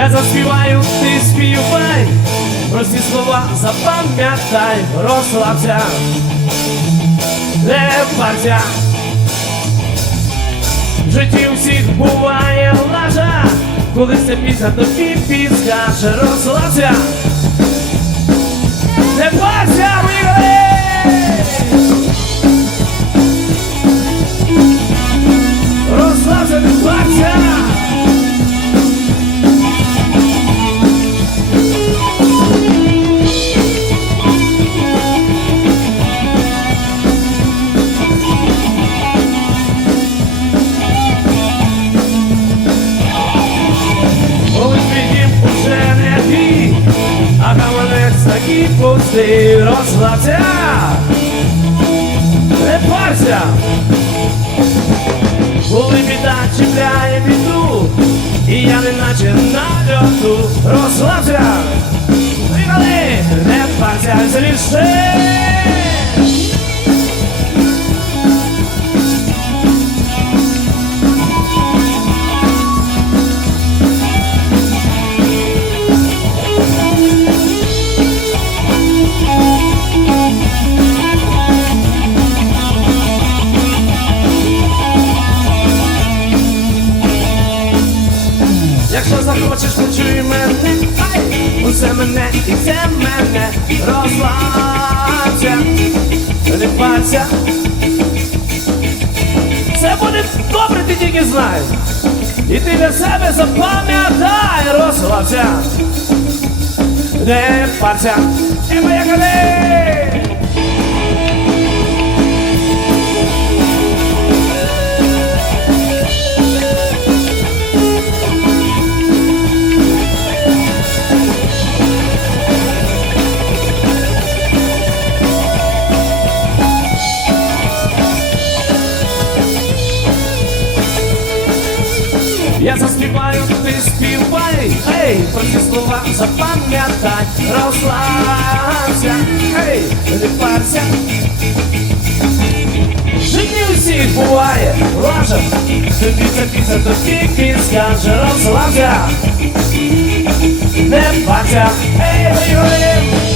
Я заспіваю, ти співай, прості слова запам'ятай, розслабся, не. В житті усіх буває лажа, коли ця пісня тобі підскаже, розслабся, не гаманець пусти, розслабся, не парся, коли біда чіпляє біду, і я неначе на льоту, розслабся, вигали, не парся, зріши. Захочеш, почуй мене, усе мене і все мене, розслабся, не парся. Все буде добре, ти тільки знай. І ти для себе запам'ятай, розслабся, не парся, і поїхали! Я заспіваю, ти співай, ей, про ці слова запам'ятай, розслабся, ей, не парся. В Житті усіх буває, лажа, тобі ця пісня тобі підскаже, розслабся, не парся, ей, ой, ой,